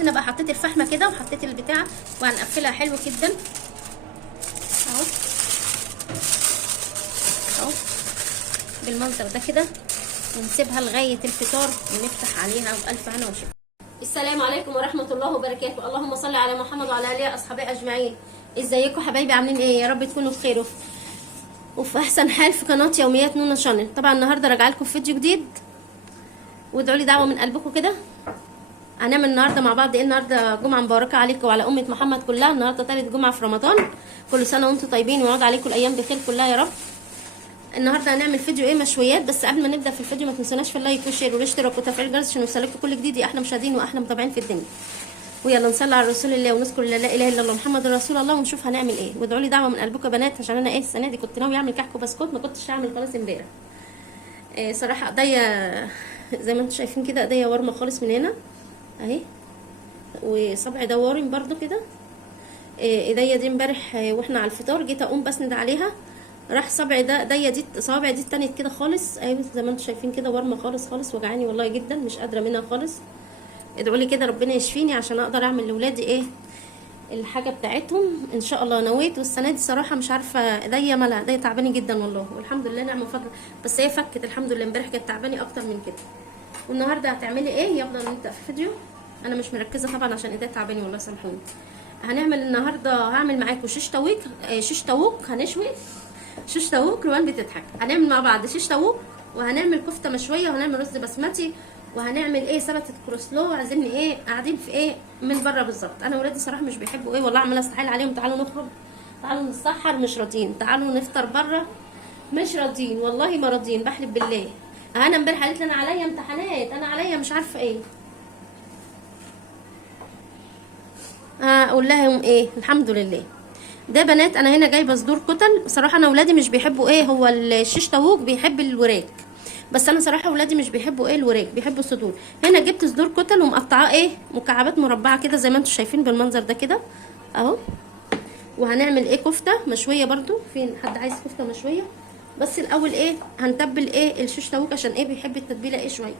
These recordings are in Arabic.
هنا بقى حطيت الفحمه كده وحطيت البتاع، وهنقفلها حلو جدا اهو اهو بالمنظر ده كده، ونسيبها لغايه الفطار ونفتح عليها والف هنا وشفا. السلام عليكم ورحمه الله وبركاته. اللهم صل على محمد وعلى اله واصحابه اجمعين. ازيكم حبايبي؟ عاملين ايه؟ يا رب تكونوا بخير وفي احسن حال في قناه يوميات نونا شانل. طبعا النهارده راجعه لكم فيديو جديد، وادعوا لي دعوه من قلبكم كده. هنعمل النهارده مع بعض ايه؟ النهارده جمعه مباركه عليكم وعلى امه محمد كلها. النهارده ثالث جمعه في رمضان، كل سنه وانتم طيبين ويعود عليكم الايام بخير كلها يا رب. النهارده هنعمل فيديو ايه؟ مشويات. بس قبل ما نبدا في الفيديو ما تنسوناش في اللايك والشير والاشتراك وتفعيل الجرس عشان يوصلكم كل جديد يا احلى مشاهدين واحلى متابعين في الدنيا. ويلا نصلي على رسول الله ونذكر لا اله الا الله محمد رسول الله ونشوف هنعمل ايه. وادعوا لي دعوه من قلبكم يا بنات، عشان انا ايه السنه دي كنت ناوي اعمل كحك وبسكوت، ما كنتش هعمل خالص امبارح. صراحه ايديا زي ما انتم شايفين كده، ايديا ورمه خالص من هنا اهي، وصبعي ده وارم برده كده. ايديا دي امبارح واحنا على الفطار جيت اقوم بسند عليها، راح صبعي ده ايديا دي صوابعي دي اتنت كده خالص ايوه زي ما انتم شايفين كده، ورمه خالص خالص، وجعاني والله جدا، مش قادره منها خالص. ادعوا لي كده ربنا يشفيني عشان اقدر اعمل لاولادي ايه الحاجه بتاعتهم ان شاء الله. نويت، والسنه دي صراحه مش عارفه ايديا مالها، ايديا تعباني جدا والله، والحمد لله نعمه وفضل، بس هي فكت الحمد لله. امبارح كانت تعباني اكتر من كده. والنهارده هتعملي ايه؟ يلا نبدا في الفيديو. انا مش مركزه طبعا عشان ايديا تعباني والله، سامحوني. هنعمل النهارده، هعمل معاكم شيش طاووق، شيش طاووق هنشوي شيش طاووق. روان بتضحك. هنعمل مع بعض شيش طاووق، وهنعمل كفته مشويه، وهنعمل رز بسمتي، وهنعمل ايه سلطه كروسلو. عايزين ايه؟ قاعدين في ايه من بره بالظبط. انا ولادي صراحه مش بيحبوا ايه، والله عماله استحايل عليهم، تعالوا نخرج، تعالوا نتسحر، مش راضيين، تعالوا نفطر بره، مش راضيين والله، ما راضيين بحلف بالله. انا امبارح قالت لي انا عليا امتحانات، انا عليا مش عارفه ايه، اقول لهم ايه؟ الحمد لله. ده بنات انا هنا جايبه صدور كتل. صراحه انا ولادي مش بيحبوا ايه، هو الشيش طاووق بيحب الوراك، بس انا صراحه ولادي مش بيحبوا ايه الوراك، بيحبوا الصدور. هنا جبت صدور كتل ومقطعاه ايه مكعبات مربعه كده زي ما انتم شايفين بالمنظر ده كده اهو. وهنعمل ايه كفته مشويه برضو. فين حد عايز كفته مشويه؟ بس الاول ايه هنتبل ايه الشيش طاووق عشان ايه بيحب التتبيله ايه شويه.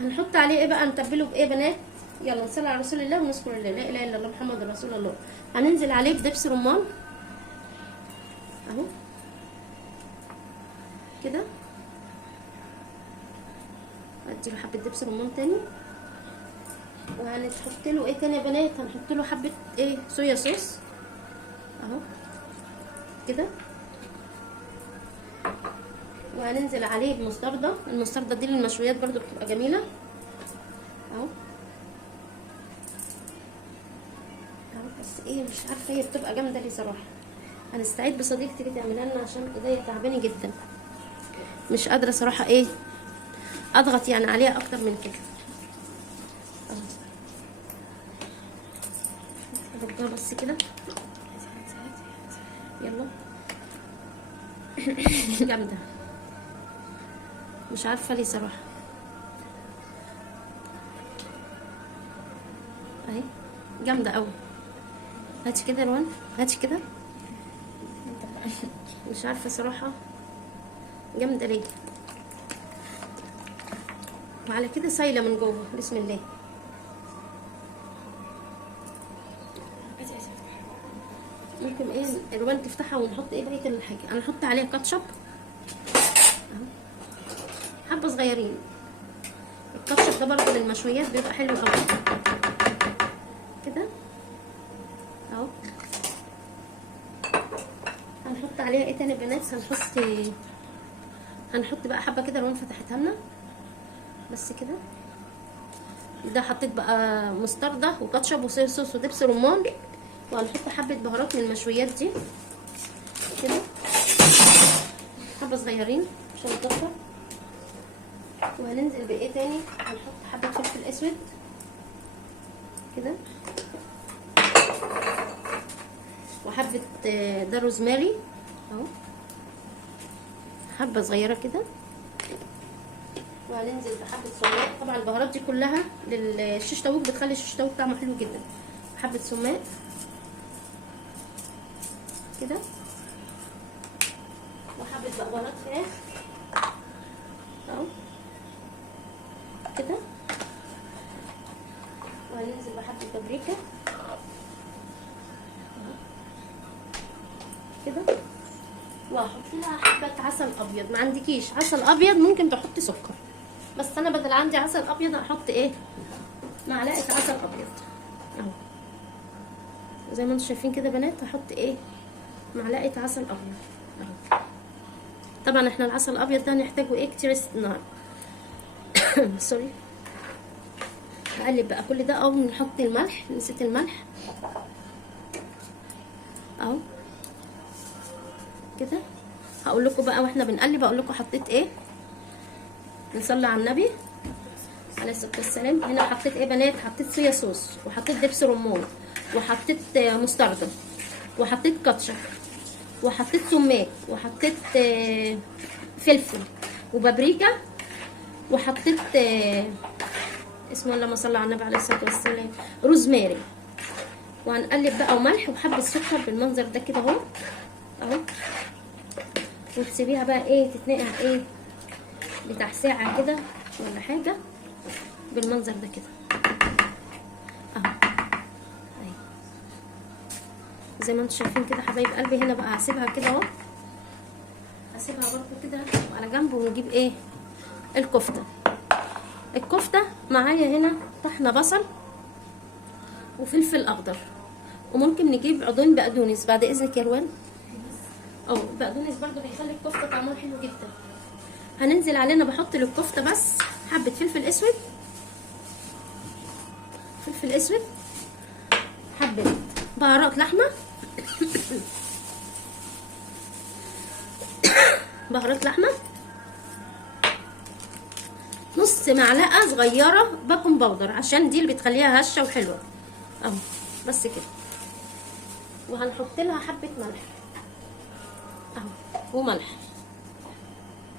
هنحط عليه ايه بقى؟ نتبله بايه بنات؟ يلا نصلي على رسول الله ونذكر الله لا اله الا الله محمد رسول الله. هننزل عليه بدبس رمان اهو كده، اديله حبه دبس رمان تاني. وهنحط له ايه تاني يا بنات؟ هنحط له حبه ايه صويا صوص اهو كده. وهننزل عليه بمستردة. المستردة دي للمشويات برضو بتبقى جميله اهو. بس ايه مش عارفه هي بتبقى جامده ليه صراحه. هنستعيد بصديقتي تيجي تعملها لنا عشان ايديا تعباني جدا، مش قادره صراحه ايه اضغط يعني عليها اكتر من كده اهو. بس كده يلا. جامده، مش عارفه ليه صراحه اهي جامده قوي. هاتي كده يا روان، هاتي كده. مش عارفه صراحه جامده ليه. وعلى كده سايله من جوه. بسم الله. ممكن ايه الروان تفتحها ونحط ايه بقيه الحاجه. انا هحط عليها كاتشب اهو حبه صغيرين. الكاتشب ده برضه للمشويات بيبقى حلو قوي كده اهو. هنحط عليها ايه تاني يا بنات؟ هنحط بقى حبه كده. روان فتحتها لنا بس كده. ده حطيت بقى مستردة وكاتشب وصويا صوص ودبس رمان. وهنحط حبه بهارات من المشويات دي كده، حبه صغيرين عشان نكتر. وهننزل بايه تاني؟ هنحط حبه فلفل اسود كده، وحبه ده روزماري اهو حبه صغيره كده. وهننزل بحبه سماق. طبعا البهارات دي كلها للشيش طاووق بتخلي الشيش طاووق طعمه حلو جدا. حبه سماق كده، وحبه بقى بهارات فراخ اهو كده. وهننزل حبه بابريكا كده، واحط لها حبه عسل ابيض. ما عندكيش عسل ابيض ممكن تحطي سكر، بس انا بدل عندي عسل ابيض هحط ايه، معلقه عسل ابيض اهو. زي ما انتم شايفين كده بنات، هحط ايه، معلقه عسل ابيض اهو. طبعا احنا العسل الابيض ده هنحتاجه ايه كتير النهارده. سوري. هقلب بقى كل ده. او نحط الملح، نسيت الملح اهو كده. هقول لكم بقى واحنا بنقلب، اقول لكم حطيت ايه. نصلي على النبي عليه الصلاه والسلام. هنا حطيت ايه بنات، حطيت صويا صوص، وحطيت دبس رمان، وحطيت مستردة، وحطيت كاتشب، وحطيت سماق، وحطيت فلفل وبابريكا، وحطيت اسمه اللهم صل على النبي عليه الصلاه والسلام روزماري. وهنقلب بقى، وملح وحبه سكر بالمنظر ده كده اهو اهو. وتسيبيها بقى ايه تتنقع ايه بتاع ساعه كده ولا حاجه بالمنظر ده كده اهو. اهي زي ما انتم شايفين كده حبايب قلبي. هنا بقى هسيبها كده اهو، هسيبها برضو كده على جنب. ونجيب ايه الكفته. الكفته معايا هنا طحنه بصل وفلفل اخضر، وممكن نجيب عضين بقدونس بعد اذنك يا روان. بقدونس برضو بيخلي الكفته طعمها حلو جدا. هننزل علينا بحط للكفته بس حبه فلفل اسود، فلفل اسود، حبه بهارات لحمه بهارات لحمه، نص معلقه صغيره بيكنج باودر عشان دي اللي بتخليها هشه وحلوه اهو. بس كده. وهنحط لها حبه ملح اهو وملح.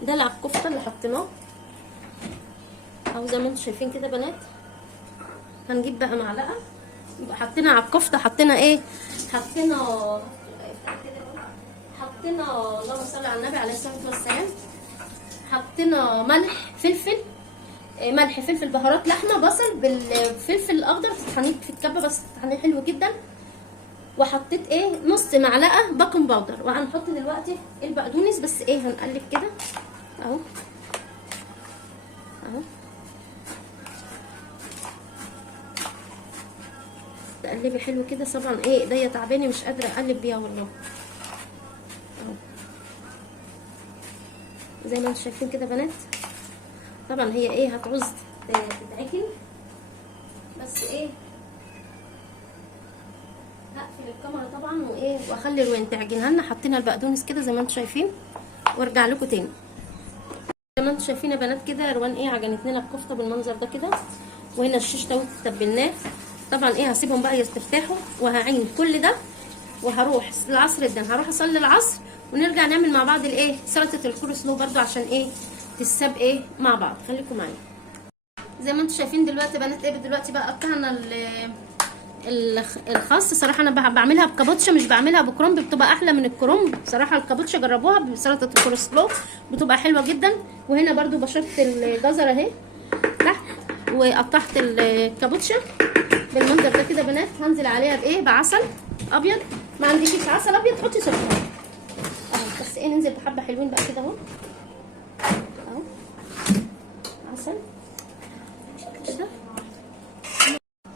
ده على الكفته اللي حطيناه اهو زي ما انتم شايفين كده بنات. هنجيب بقى معلقه. يبقى حطينا على الكفته، حطينا ايه، حطينا اللهم صل على النبي عليه الصلاه والسلام، حطينا ملح فلفل، ملح فلفل بهارات لحمه بصل بالفلفل الاخضر تطحنيه في الكبه بس تطحنيه حلو جدا. وحطيت ايه نص معلقه بيكنج باودر. وهنحط دلوقتي البقدونس بس ايه هنقلب كده اهو اهو. تقلبي حلو كده. طبعا ايه ايديا تعبانه مش قادره اقلب بيها والله اهو. زي ما انتم شايفين كده بنات. طبعا هي ايه هتعوز تتعجن بس ايه هقفل الكاميرا طبعا وايه واخلي الوين تعجنها لنا. حطينا البقدونس كده زي ما انتم شايفين وارجع لكم تاني. زي ما انتم شايفين يا بنات كده روان ايه عجنت لنا الكفته بالمنظر ده كده. وهنا الشيش ده تبلناه. طبعا ايه هسيبهم بقى يستفتحوا وهعين كل ده وهروح العصر الدين، هروح اصلي العصر ونرجع نعمل مع بعض الايه سلطه الكول سلو برده عشان ايه تتساب ايه مع بعض. خليكم معايا. زي ما انتم شايفين دلوقتي بنات ايه دلوقتي بقى قطعنا الخاص. صراحه انا بعملها بكابوتشا مش بعملها بكرنب، بتبقى احلى من الكرنب صراحه. الكابوتشا جربوها بسلطه الكول سلو بتبقى حلوه جدا. وهنا برده بشرت الجزر اهي تحت وقطعت الكابوتشا بالمنظر ده كده بنات. هنزل عليها بايه بعسل ابيض. ما عندكيش عسل ابيض حطي سكر اهو. بس ايه ننزل بحبه حلوين بقى كده اهو اهو عسل كده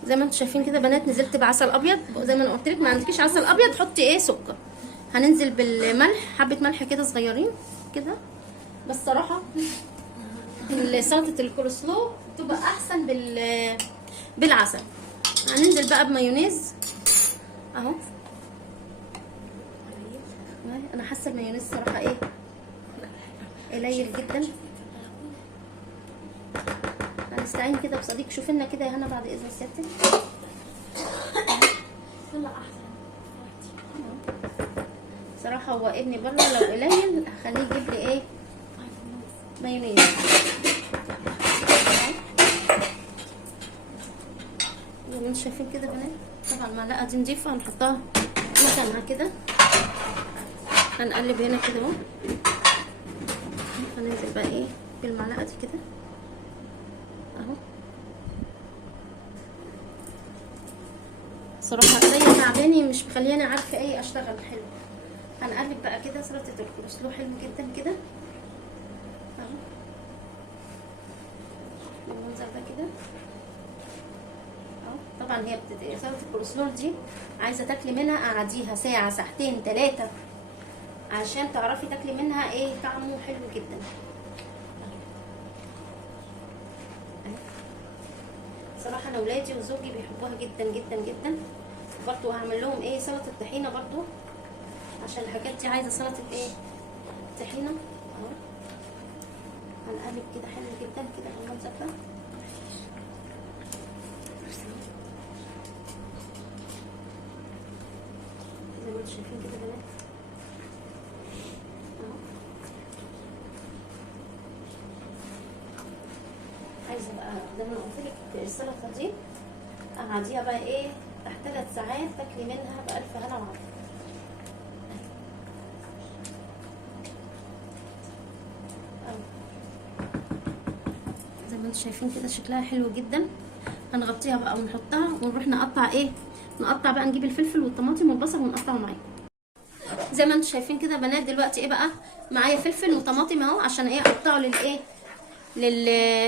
زي ما انتم شايفين كده بنات. نزلت بعسل ابيض زي ما انا قلت لك. ما عندكيش عسل ابيض حطي ايه سكر. هننزل بالملح حبه ملح كده صغيرين كده. بس صراحه سلطه الكول سلو بتبقى احسن بالعسل. هننزل بقى بمايونيز اهو. انا حاسه المايونيز صراحه ايه قليل جدا. هنستعين كده بصديق. شوف لنا كده يا هنا بعد اذن سيادتك. صراحه هو ابني بره لو قليل هخليه يجيب لي ايه مايونيز. زي ما انتم شايفين كده بنات. طبعا المعلقه دي نضيفه هنحطها مكانها كده. هنقلب هنا كده اهو. هننزل بقى ايه بالمعلقه دي كده اهو صراحه ايديا تعباني مش مخلياني عارفه ايه اشتغل حلو. هنقلب بقى كده سلطه الكولسلو حلو جدا كده اهو بالمنظر ده كده اهو. طبعا هي سلطه الكولسلو دي عايزه تاكلي منها قعديها ساعه ساعتين 3 عشان تعرفي تاكلي منها ايه طعمه حلو جدا. صراحه انا ولادي وزوجي بيحبوها جدا جدا جدا. برضو هعمل لهم ايه سلطه طحينه برضو عشان الحاجات دي عايزه سلطه ايه طحينه اهو. هنقلب كده حلو جدا كده بالمنظر ده زي ما انتم شايفين كده بنات اهو. عايزه بقى زي ما قلت لك السلطه دي قعديها بقى ايه تحت 3 ساعات تاكلي منها بألف هنا وعافيه. زي ما انتم شايفين كده شكلها حلو جدا. هنغطيها بقى ونحطها ونروح نقطع ايه نقطع بقى نجيب الفلفل والطماطم والبصل ونقطعه معاكم. زي ما انتم شايفين كده بنات دلوقتي ايه بقى معايا فلفل وطماطم اهو عشان ايه اقطعه للايه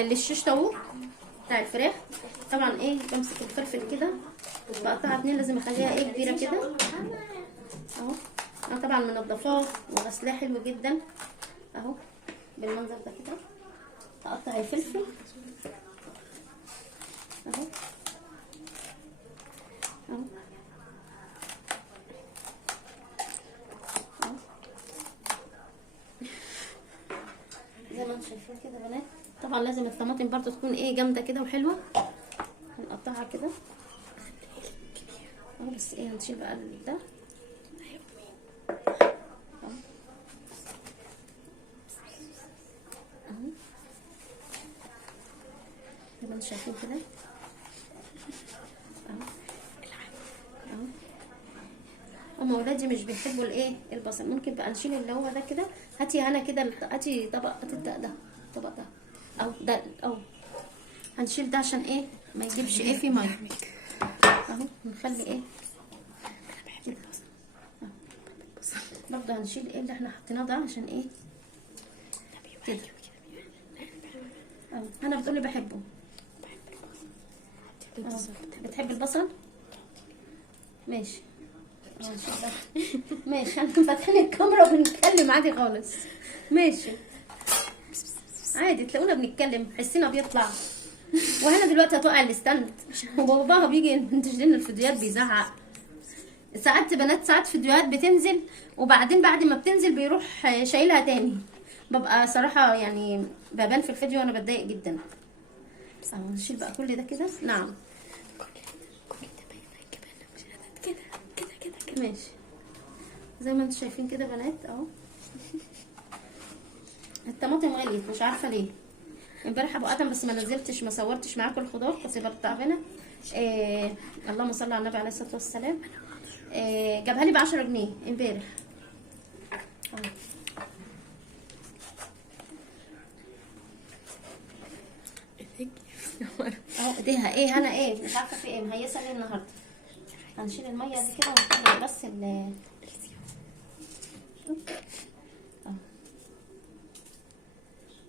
للشيش طاووق بتاع الفراخ. طبعا ايه بمسك الفلفل كده بقطعها 2 لازم اخليها ايه كبيره كده اهو. انا طبعا منضفاه وغسلاه حلو جدا اهو بالمنظر ده كده. هقطع الفلفل اهو اهو زي ما انتم شايفين كده بنات. طبعا لازم الطماطم برضو تكون ايه جامده كده وحلوه. هنقطعها كده اهو بس ايه هنشيل بقى ده اهو زي ما انتم شايفين كده اهو اهو. هما ولادي مش بيحبوا الايه البصل. ممكن بقى نشيل اللي هو ده كده. هاتي هنا كده هاتي طبق ده الطبق ده او ده او هنشيل ده عشان ايه ما يجيبش ايه في ميه اهو. نخلي ايه برضه هنشيل ايه اللي احنا حطيناه ده عشان ايه كده اهو. انا بتقولي بحبه اهو. بتحب البصل ماشي ماشي. احنا فاتحين الكاميرا وبنتكلم عادي خالص ماشي عادي. تلاقونا بنتكلم حسنا بيطلع. وهنا دلوقتي هتقع الاستند وباباها بيجي ينتج لنا الفيديوهات بيزعق. ساعات بنات ساعات فيديوهات بتنزل وبعدين بعد ما بتنزل بيروح شايلها تاني. ببقى صراحه يعني ببان في الفيديو وانا بتضايق جدا اهو. نشيل بقى كل ده كده نعم كده ماشي. زي ما انتم شايفين كده بنات اهو. الطماطم غليت مش عارفه ليه. امبارح ابو ادم بس ما نزلتش ما صورتش معاكم الخضار كنت تعبانه. اللهم صل على النبي عليه الصلاه والسلام. جابها لي ب10 جنيه امبارح اهو. ايديها ايه هنا ايه مش عارفه في ايه مهيسه ليه النهارده. هنشيل الميه دي كده ونخلي بس ال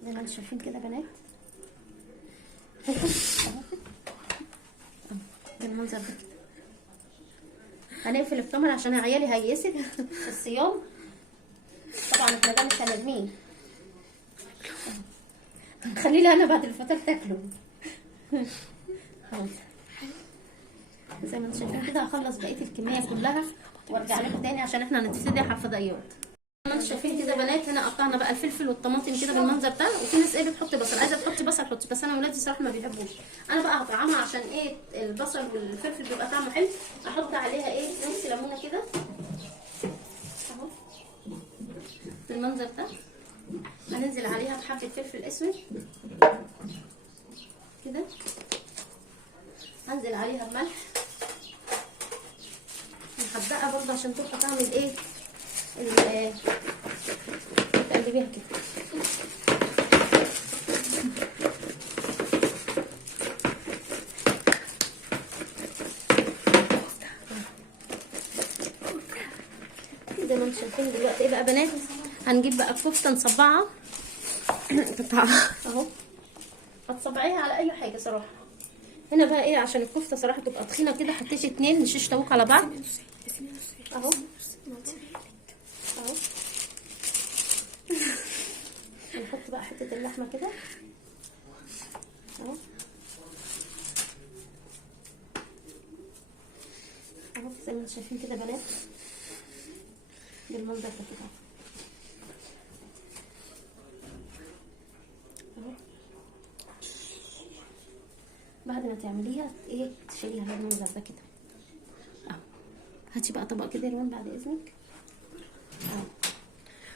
زي ما انتم شايفين كده بنات بالمنظر ده. هنقفل الكاميرا عشان عيالي هيست في الصيام. طبعا احنا ده مش هنرميه هنخليه لي انا بعد الفطار تاكله زي ما انتم شايفين كده. هخلص بقيه الكميه كلها وارجع لكم تاني عشان احنا هنتفتح على الفضائيات. زي ما انتم شايفين كده بنات. هنا قطعنا بقى الفلفل والطماطم كده بالمنظر ده. وفي ناس ايه بتحط بصل. عايزه تحطي بصل حطي بس انا ولادي صراحه ما بيحبوش. انا بقى هطعمها عشان ايه البصل والفلفل بيبقى طعمه حلو. احط عليها ايه نص ليمونه كده اهو بالمنظر ده. هننزل عليها بحبه فلفل اسود كده. هنزل عليها بملح نحدقها برضه عشان تبقى طعم الايه تقلبيها كده. زي ما انتم شايفين دلوقتي ايه بقى بنات، هنجيب بقى الكفته نصبعها اهو. هتصبعيها على اي حاجه صراحه. هنا بقى ايه عشان الكفته صراحه تبقى تخينه كده، حطيتي 2 شيش طاووق على بعض اهو اهو. هنحط بقى حته اللحمه كده اهو اهو زي ما انتم شايفين كده بنات بالمنظر ده كده اهو. بعد ما تعمليها ايه تشيليها بالمنظر ده كده اهو. هاتي بقى طبق كده يا روان بعد اذنك اهو،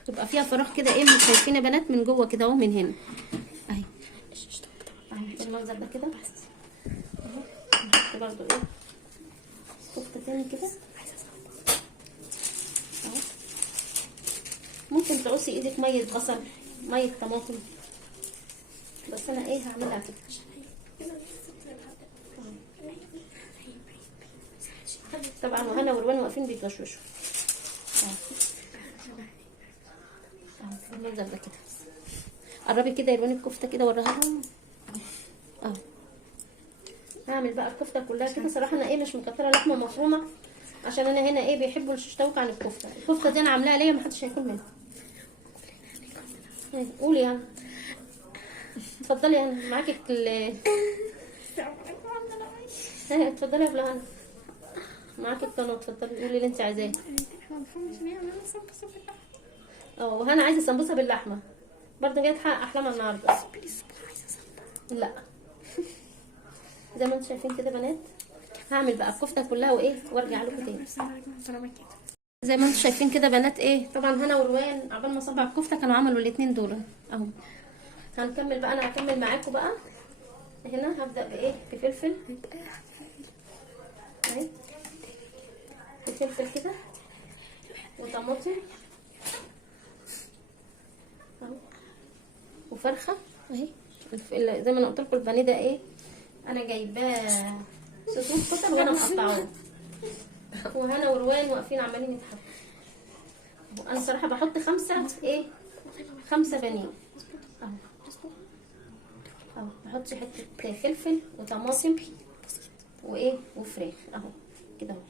تبقى فيها فراغ كده ايه، مش شايفين يا بنات من جوه كده اهو من هنا اهي اهي بالمنظر ده كده اهو. نحط برضو ايه كفته تاني كده اهو. ممكن تعصي ايدك ميه بصل ميه طماطم، بس انا ايه هعملها كده طبعا. وهنا وروان واقفين بيتوشوشوا المنظر ده كده. قربي كده يا روان الكفته كده وريها لهم اهو. هعمل بقى الكفته كلها كده. صراحه انا ايه مش مكتره لحمه مفرومه عشان انا هنا ايه بيحبوا الشيش طاووق عن الكفته. الكفته دي انا عاملاها ليا محدش هياكل منها. قولي يعني اتفضلي يعني معاكي اتفضلي يا بلهان معاكي القناه، اتفضلي قولي اللي انت عايزاه. اه وهنا عايزه سمبوسه باللحمه برضه جايه تحقق احلامها النهارده. لا زي ما انتم شايفين كده بنات هعمل بقى الكفته كلها وايه وارجع لكم تاني. زي ما انتم شايفين كده بنات ايه، طبعا هنا وروان عقبال ما صبع الكفته كانوا عملوا الاثنين دول اهو. هنكمل بقى، انا هكمل معاكم بقى. هنا هبدا بايه بفلفل اهي، بفلفل كده وطماطم اهو وفرخه اهي. زي ما انا قلت لكم البانيه ده ايه انا جايباه صوص كتل وانا مقطعاه. وهنا وروان واقفين عمالين يضحكوا. انا صراحه بحط 5 بانيه اهو اهو. بحط حته فلفل وطماطم وايه وفراخ اهو كده اهو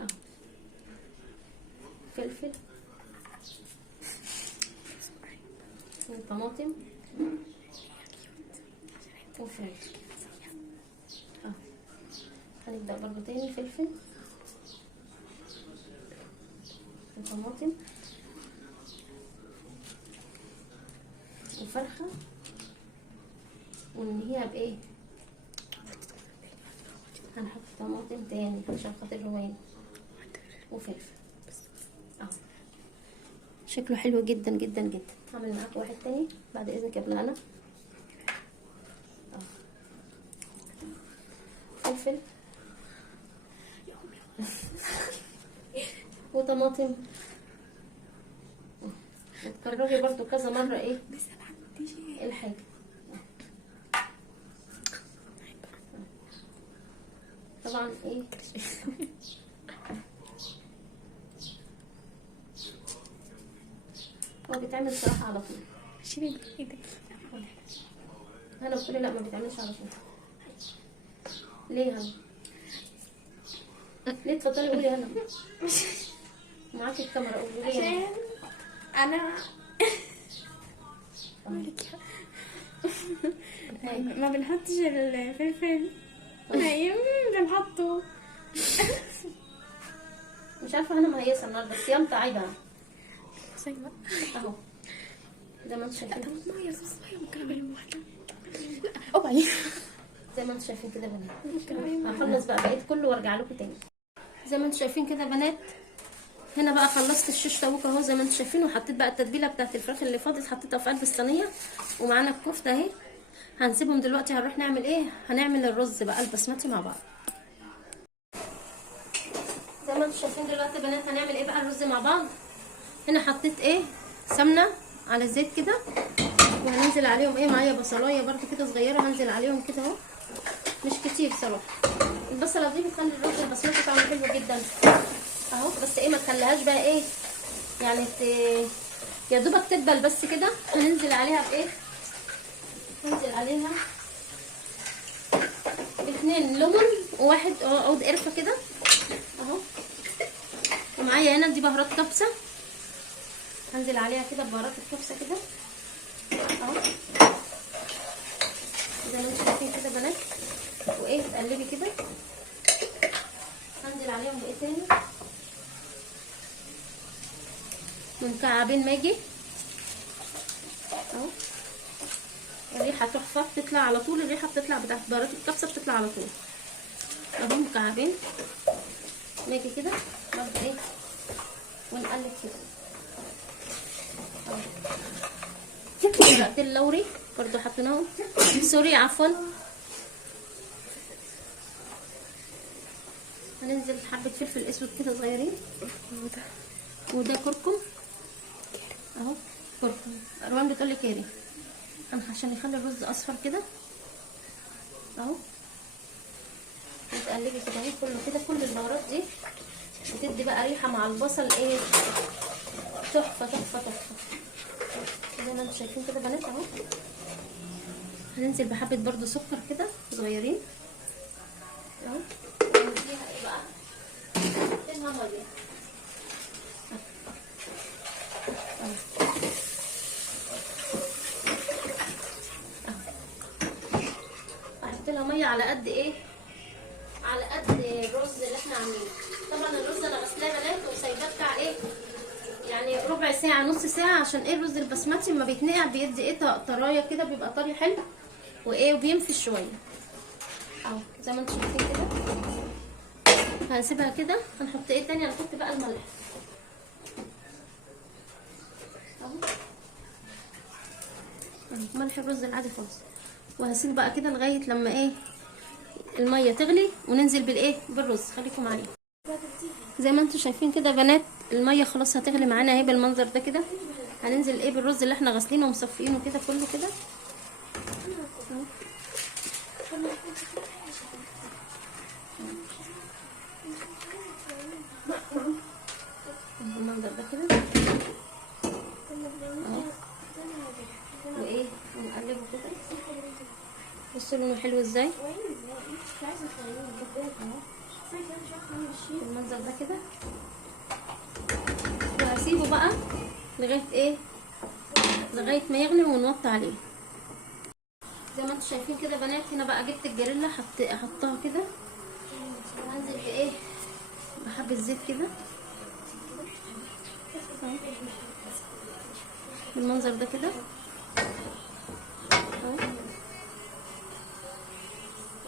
اهو. فلفل وطماطم وفراخ اهو. هنبدا برضو تاني فلفل وطماطم وفرخه وننهيها بايه، هنحط طماطم تاني عشان خاطر روان وفلفل اهو. شكله حلو جدا جدا جدا. هعمل معاكم واحد تاني بعد اذنك يا بلانا اهو. فلفل وطماطم وتكرري برضو كذا مره ايه الحاجه. طبعا ايه هو بيتعمل صراحه على طول. شيلي ايدك هنا بتقولي لا ما بيتعملش على طول. ليه هنا ليه؟ اتفضلي قولي هنا معاكي الكاميرا قولي ليه. عشان انا ما بنحطش الفلفل نايم بنحطه. مش عارفه انا مهيسه النهارده الصيام تعبه اهو. زي ما انتم شايفين زي ما انتم شايفين كده بنات. هخلص بقى بقيت كله وارجع لكم تاني. زي ما انتم شايفين كده بنات هنا بقى خلصت الشيش طاووق اهو زي ما انتم شايفين، وحطيت بقى التتبيله بتاعت الفراخ اللي فاضت حطيتها في قلب الصينيه، ومعانا الكفته اهي. هنسيبهم دلوقتي. هنروح نعمل ايه، هنعمل الرز بقى البسمتي مع بعض. زي ما انتم شايفين دلوقتي بنات هنعمل ايه بقى الرز مع بعض. هنا حطيت ايه سمنه على الزيت كده، وهننزل عليهم ايه معايا بصلايه برده كده صغيره هنزل عليهم كده اهو، مش كتير صراحه. البصله دي بتخلي الرز البسمتي طعمه حلو جدا. اهو. بس ايه ما تخليهاش بقى ايه يعني يا دوبك تدبل بس كده. هننزل عليها بايه؟ هنزل عليها ب2 ليمون وواحد عود قرفه كده اهو. ومعايا هنا دي بهارات كبسه، هنزل عليها كده ببهارات الكبسه كده اهو زي ما انتم شايفين كده بنات. وايه تقلبي كده. هنزل عليهم بايه تاني؟ مكعبين ماجي اهو. الريحه تحفه بتطلع على طول، الريحه بتطلع بتاعت بهارات الكبسه بتطلع على طول اهو. مكعبين ماجي كده برضه ايه ونقلب كده اهو. ورقتين لوري برضه حطيناهم، سوري عفوا. هننزل حبه فلفل اسود كده صغيرين، وده كركم اهو. كركم روان بتقولي كاري عشان يخلي الرز اصفر كده اهو. وتقلبي كده اهي كله كده. كل البهارات دي بتدي بقى ريحه مع البصل ايه تحفه تحفه تحفه زي ما انتم شايفين كده بنات اهو. هننزل بحبه برضو سكر كده صغيرين اهو. ونديها ايه بقى؟ نديها ميه احط لها ميه على قد ايه؟ على قد الرز اللي احنا عاملينه. طبعا الرز انا غسلاه بنات وسايباه بتاع ايه يعني ربع ساعه نص ساعه، عشان ايه الرز البسمتي لما بيتنقع بيدي ايه طرايه كده، بيبقى طري حلو وايه وبينفش شويه اهو زي ما انتم شايفين كده. هنسيبها كده. هنحط ايه تاني؟ هنحط بقى الملح اهو. ملح الرز العادي خالص. وهسيب بقى كده لغايه لما ايه الميه تغلي وننزل بالايه بالرز. خليكم معايا. زي ما انتم شايفين كده بنات الميه خلاص هتغلي معانا اهي بالمنظر ده كده. هننزل ايه بالرز اللي احنا غاسلينه ومصفيينه كده كله كده بالمنظر ده كده اهو. وايه ونقلبه كده. بصوا لونه حلو ازاي بالمنظر ده كده. وهسيبه بقى لغايه ايه لغايه ما يغلي ونوطي عليه زي ما انتم شايفين كده بنات. هنا بقى جبت الجريلا احطها كده. وهنزل بايه بحبه زيت كده بالمنظر ده كده اهو.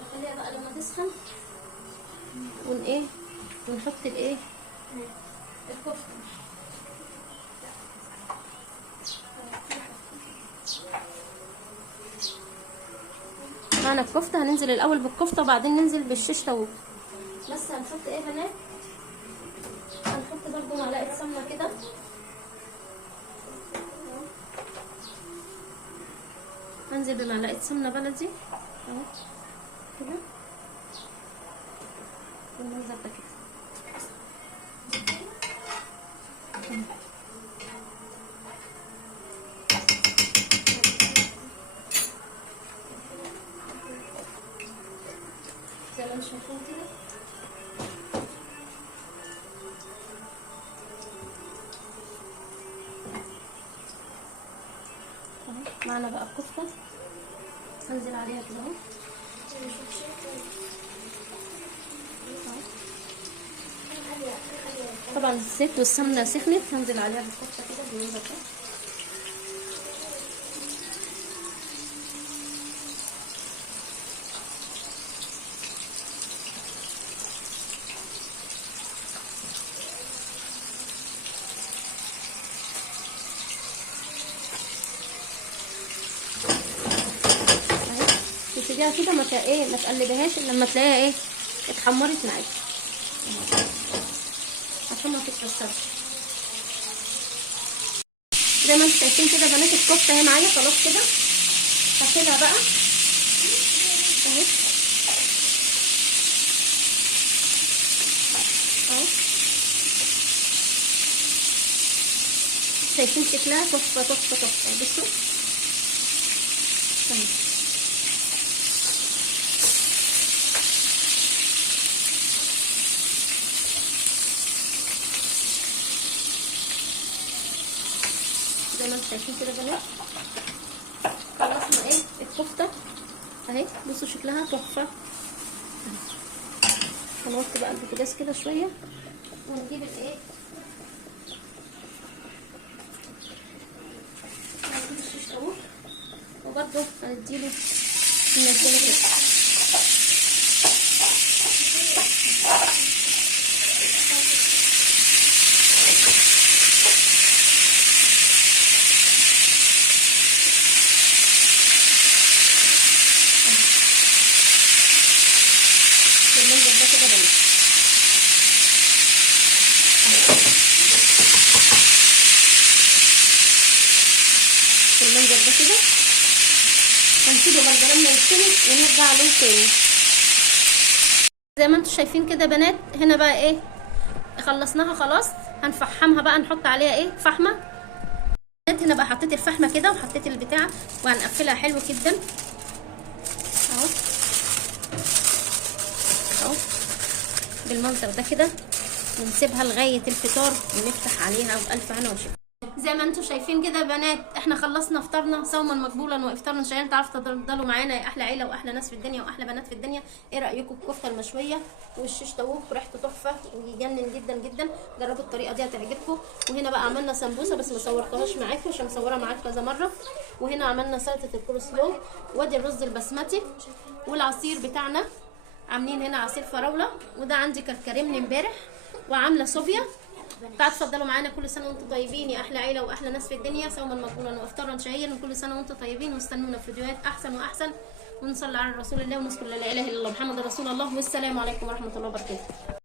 نخليها بقى لما تسخن ايه ونحط الايه الكفته. معنا الكفته. هننزل الاول بالكفته وبعدين ننزل بالشيش طاووق. بس هنحط ايه بنات؟ هنحط برضو معلقه سمنه كده هنزل بمعلقه سمنه بلدي اهو كده بالمنظر ده كده. زي ما انتم شايفين كده معنا بقى الكفته. هنزل عليها كده اهو. طبعا الزيت والسمنه سخنت. هنزل عليها بالكفته كده بالمنظر ده. تسيبيها كده ما تقلبيهاش الا لما تلاقيها ايه اتحمرت معاكي عشان ما تتكسرش. زي ما انتم شايفين كده بنات الكفته اهي معايا خلاص كده. هشيلها بقى اهي اهو شايفين شكلها تحفه تحفه تحفه. بصوا اهي. زي ما انتم شايفين كده يا بنات خلصنا ايه الكفته اهي. بصوا شكلها تحفه. هنوطي بقى البوتاجاز كده شويه ونجيب الايه هنجيب الشيش طاووق وبرده هنديله ننزله كده. بالمنظر ده كده بنات. بالمنظر ده كده هنسيبه برضه لما يستوي ونرجع عليه تاني. زي ما انتم شايفين كده بنات. هنا بقى ايه خلصناها خلاص. هنفحمها بقى نحط عليها ايه فحمه. هنا بقى حطيت الفحمه كده وحطيت البتاع وهنقفلها حلو جدا اهو اهو بالمنظر ده كده. ونسيبها لغايه الفطار ونفتح عليها بألف هنا وشفا. زي ما انتم شايفين كده بنات احنا خلصنا فطارنا صوما مقبولا وافطارنا شهيا. تعرفوا تفضلوا معانا يا احلى عيله واحلى ناس في الدنيا واحلى بنات في الدنيا. ايه رايكم الكفته المشويه والشيش طاووق؟ ريحته تحفه ويجنن جدا جدا. جربوا الطريقه دي هتعجبكم. وهنا بقى عملنا سمبوسه بس ما صورتهاش معاكم عشان مصوره معاكم كذا مره. وهنا عملنا سلطه الكولسلو وادي الرز البسمتي والعصير بتاعنا. عاملين هنا عصير فراوله وده عندي كركديه من امبارح وعامله صوبيا. تعالوا تفضلوا معانا. كل سنه وانتم طيبين يا احلى عيله واحلى ناس في الدنيا. صوما مقبولا وافطارا شهيا وكل سنه وانتم طيبين. واستنونا في فيديوهات احسن واحسن ونصلي على رسول الله ونذكر لا اله الا الله محمد رسول الله. والسلام عليكم ورحمه الله وبركاته.